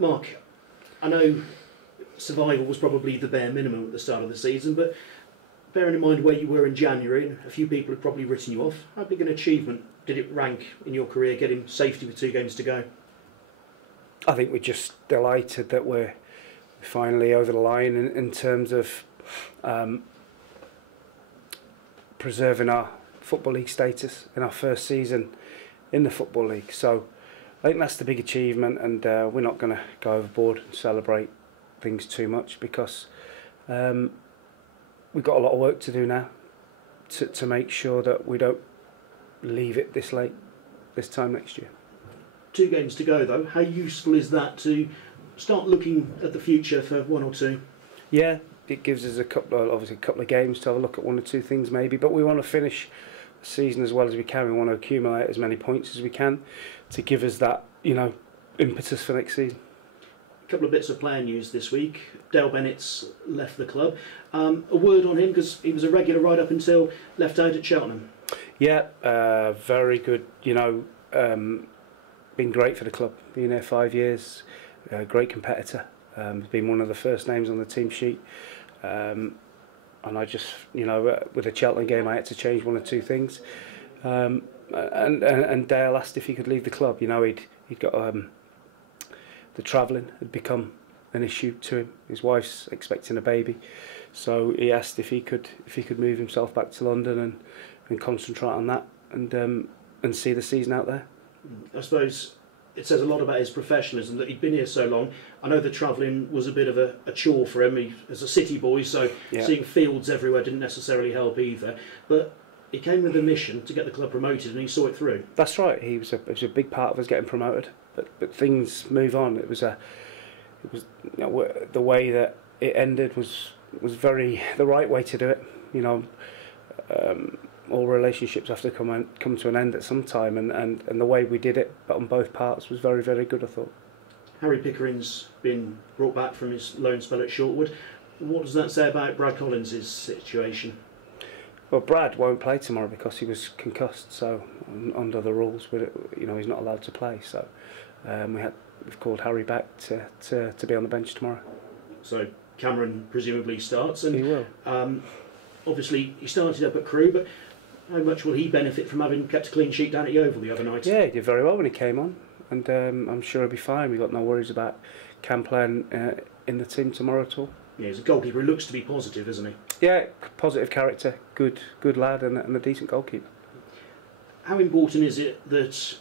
Mark, I know survival was probably the bare minimum at the start of the season, but bearing in mind where you were in January, and a few people had probably written you off, how big an achievement did it rank in your career getting safety with 2 games to go? I think we're just delighted that we're finally over the line in terms of preserving our Football League status in our first season in the Football League. So I think that's the big achievement, and we're not going to go overboard and celebrate things too much, because we've got a lot of work to do now to make sure that we don't leave it this late this time next year. 2 games to go though, how useful is that to start looking at the future for 1 or 2? Yeah, it gives us a couple of games to have a look at 1 or 2 things maybe, but we want to finish the season as well as we can. We want to accumulate as many points as we can to give us that, impetus for next season. A couple of bits of player news this week. Dell Bennett's left the club. A word on him, because he was a regular right up until left out at Cheltenham. Yeah, very good, been great for the club, been there 5 years, great competitor, been one of the first names on the team sheet, and I just, with the Cheltenham game I had to change 1 or 2 things, and Dale asked if he could leave the club. He'd got the travelling had become an issue to him. His wife's expecting a baby, so he asked if he could move himself back to London and concentrate on that and see the season out there. I suppose it says a lot about his professionalism that he'd been here so long. I know the travelling was a bit of a chore for him. He, as a city boy, so yeah, seeing fields everywhere didn't necessarily help either. But he came with a mission to get the club promoted, and he saw it through. That's right. It was a big part of us getting promoted. But things move on. It was the way that it ended was very the right way to do it. All relationships have to come to an end at some time, and the way we did it, but on both parts, was very, very good, I thought. Harry Pickering's been brought back from his loan spell at Shortwood. What does that say about Brad Collins' situation? Well, Brad won't play tomorrow because he was concussed, so under the rules, he's not allowed to play. So we've called Harry back to be on the bench tomorrow. So Cameron presumably starts, and he will. Obviously, he started up at Crewe, but how much will he benefit from having kept a clean sheet down at Yeovil the other night? Yeah, he did very well when he came on, and I'm sure he'll be fine. We've got no worries about Cam playing in the team tomorrow at all. Yeah, he's a goalkeeper who looks to be positive, isn't he? Yeah, positive character, good lad, and a decent goalkeeper. How important is it that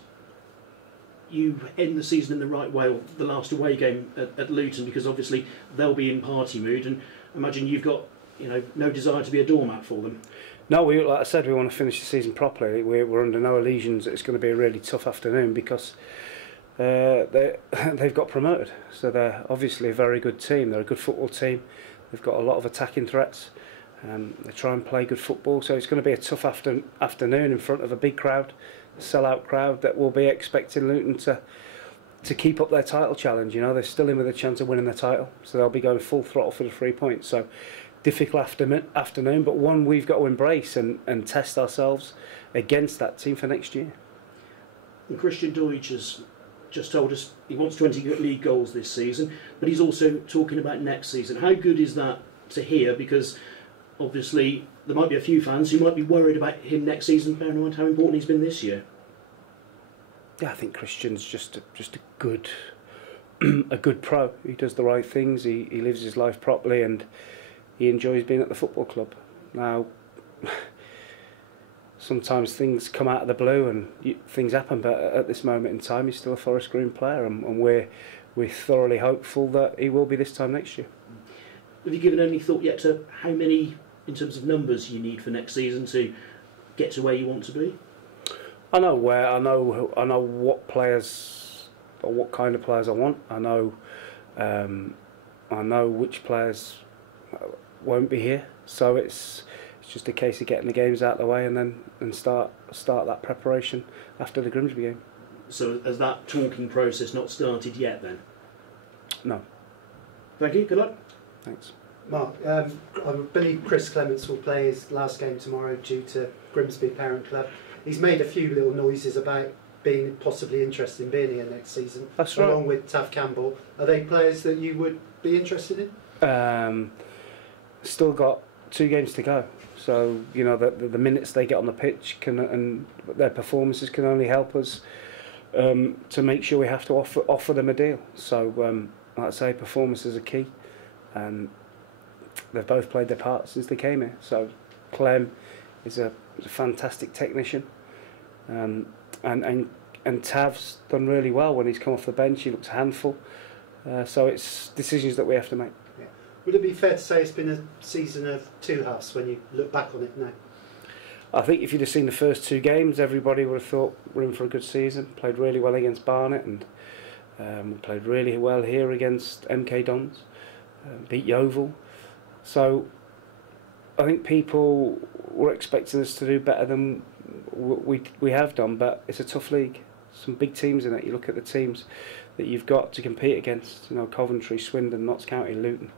you end the season in the right way, or the last away game at Luton, because obviously they'll be in party mood, and I imagine you've got no desire to be a doormat for them? No, like I said, we want to finish the season properly. We're under no illusions that it's going to be a really tough afternoon, because they've got promoted. So they're obviously a very good team. They're a good football team. They've got a lot of attacking threats. They try and play good football. So it's going to be a tough afternoon in front of a big crowd, a sellout crowd that will be expecting Luton to keep up their title challenge. They're still in with a chance of winning the title, so they'll be going full throttle for the 3 points. So difficult afternoon, but one we've got to embrace and test ourselves against that team for next year. And Christian Deutsch has just told us he wants 20 league goals this season, but he's also talking about next season. How good is that to hear? Because obviously there might be a few fans who might be worried about him next season, bearing in mind how important he's been this year. Yeah, I think Christian's just a good a good pro. He does the right things. He lives his life properly, and he enjoys being at the football club. Now, sometimes things come out of the blue and things happen, but at this moment in time, he's still a Forest Green player, and we're thoroughly hopeful that he will be this time next year. Have you given any thought yet to how many, in terms of numbers, you need for next season to get to where you want to be? I know where. I know what players or what kind of players I want. I know which players won't be here. So it's just a case of getting the games out of the way and start that preparation after the Grimsby game. So has that talking process not started yet then? No. Thank you. Good luck. Thanks. Mark, I believe Chris Clements will play his last game tomorrow due to Grimsby parent club. He's made a few little noises about being possibly interested in being here next season. That's right. Along with Tav Campbell, are they players that you would be interested in? Still got 2 games to go, so you know the minutes they get on the pitch can, and their performances can only help us to make sure we have to offer them a deal. So like I say, performances are key, and they've both played their part since they came here. So Clem is a fantastic technician, and Tav's done really well when he's come off the bench. He looks a handful. So it's decisions that we have to make. Yeah. Would it be fair to say it's been a season of two halves when you look back on it now? I think if you'd have seen the first 2 games, everybody would have thought we're in for a good season. Played really well against Barnet, and we played really well here against MK Dons. Beat Yeovil. So I think people were expecting us to do better than we have done, but it's a tough league. Some big teams in it. You look at the teams that you've got to compete against. You know, Coventry, Swindon, Notts County, Luton,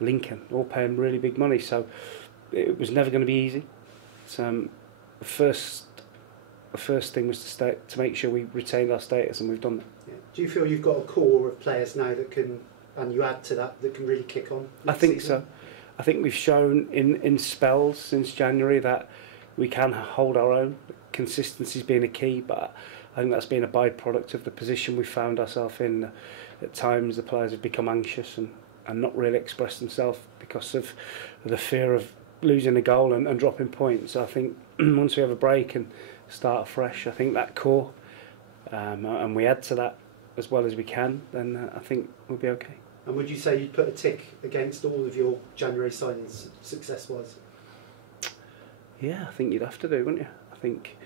Lincoln, all paying really big money. So it was never going to be easy. So, the first thing was to make sure we retained our status, and we've done that. Yeah. Do you feel you've got a core of players now that can, and you add to that can really kick on? I think so. I think we've shown in spells since January that we can hold our own. Consistency's been a key, but I think that's been a byproduct of the position we found ourselves in. At times the players have become anxious and not really expressed themselves because of the fear of losing a goal and dropping points. I think once we have a break and start afresh, I think that core, and we add to that as well as we can, then I think we'll be okay. And would you say you'd put a tick against all of your January signings success-wise? Yeah, I think you'd have to do, wouldn't you? I think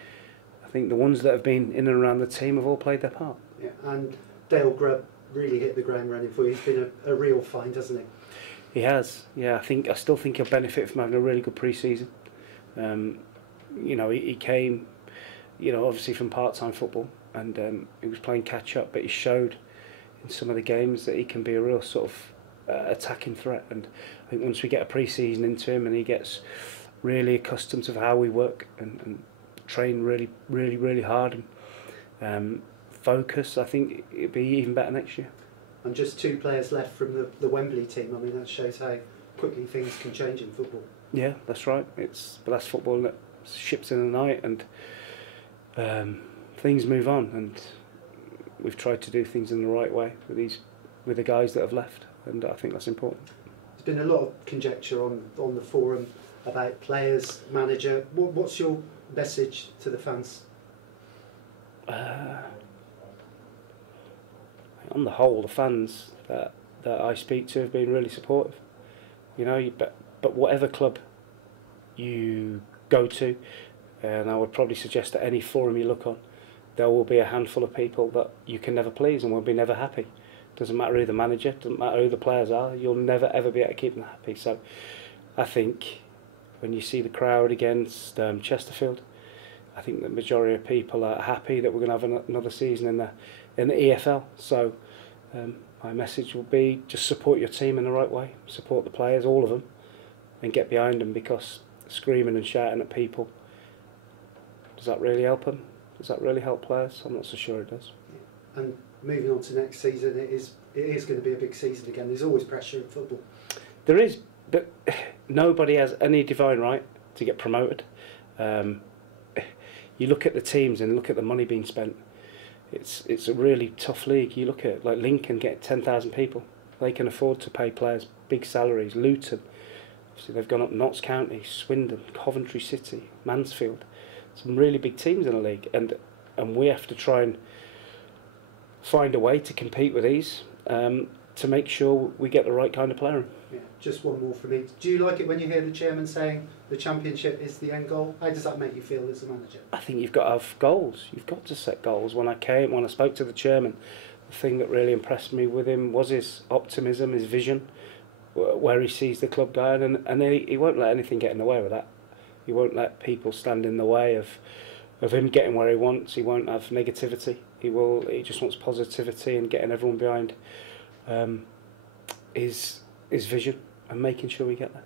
the ones that have been in and around the team have all played their part. Yeah, and Dale Grubb really hit the ground running for you. He's been a real find, hasn't he? He has, yeah. I still think he'll benefit from having a really good pre-season. You know, he came, you know, obviously from part-time football, and he was playing catch-up, but he showed in some of the games that he can be a real sort of attacking threat. And I think once we get a pre-season into him and he gets really accustomed to how we work and train really hard and focus, I think it'll be even better next year. And just 2 players left from the Wembley team. I mean, that shows how quickly things can change in football. Yeah, that's right. But that's football, that ships in the night, and things move on. And we've tried to do things in the right way with the guys that have left, and I think that's important. There's been a lot of conjecture on the forum about players, manager. What's your message to the fans? On the whole, the fans that I speak to have been really supportive. You know, but whatever club you go to, and I would probably suggest that any forum you look on, there will be a handful of people that you can never please and will be never happy. Doesn't matter who the manager, doesn't matter who the players are, you'll never ever be able to keep them happy. So I think when you see the crowd against Chesterfield, I think the majority of people are happy that we're going to have another season in the EFL. So my message will be just support your team in the right way, support the players, all of them, and get behind them, because screaming and shouting at people, does that really help them? Does that really help players? I'm not so sure it does. And moving on to next season, it is going to be a big season again. There's always pressure in football. There is, but nobody has any divine right to get promoted. You look at the teams and look at the money being spent. It's a really tough league. You look at like Lincoln get 10,000 people. They can afford to pay players big salaries. Luton, obviously they've gone up. Notts County, Swindon, Coventry City, Mansfield. Some really big teams in the league, and we have to try and find a way to compete with these to make sure we get the right kind of player in. Yeah, just one more for me. Do you like it when you hear the chairman saying the championship is the end goal? How does that make you feel as a manager? I think you've got to have goals. You've got to set goals. When I spoke to the chairman, the thing that really impressed me with him was his optimism, his vision, where he sees the club going, and he won't let anything get in the way with that. He won't let people stand in the way of him getting where he wants. He won't have negativity. He just wants positivity and getting everyone behind his vision and making sure we get there.